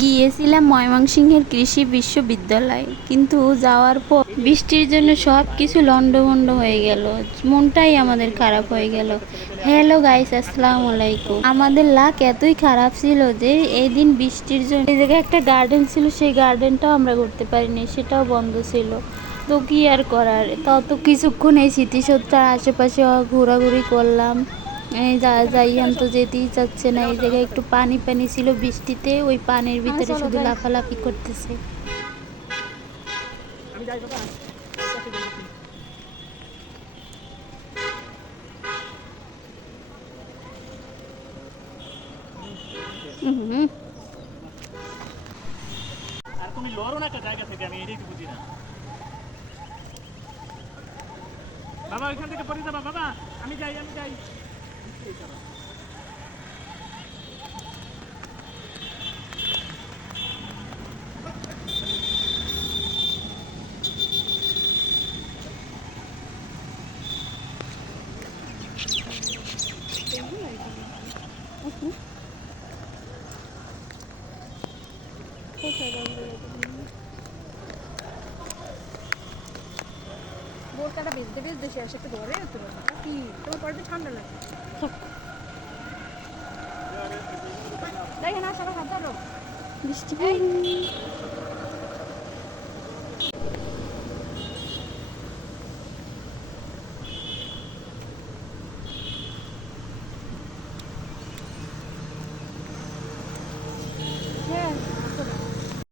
গিয়েছিলাম ময়মনসিংহের কৃষি বিশ্ববিদ্যালয়। কিন্তু যাওয়ার পর বৃষ্টির জন্য সব কিছু লন্ডভন্ড হয়ে গেল। মনটাই আমাদের খারাপ হয়ে গেল। হ্যালো গাইস, আসসালাম আলাইকুম। আমাদের লাক এতই খারাপ ছিল যে এই দিন বৃষ্টির জন্য এই জায়গায় একটা গার্ডেন ছিল, সেই গার্ডেনটাও আমরা করতে পারিনি, সেটাও বন্ধ ছিল। তো কি আর করার? তত কিছুক্ষণ এই স্মৃতিসত্তার আশেপাশে ঘোরাঘুরি করলাম। এই যা যাইয়ান তো যেতেই চাচ্ছে না। এই জায়গায় একটু পানি পানি ছিল বৃষ্টিতে ওই পানির ভিতরে শুধু লাফালাফি করতেছে। আর তুমি লড়ো না জায়গা থেকে আমি এটাই বুঝি না। বাবা ওইখান থেকে পড়ে যাবা বাবা। আমি যাই আমি যাই। Vår cada bild, det vill det känns lite dåligt ut. পরে ঠান্ডা লাগে দেখেন হাত ধরো। বৃষ্টি।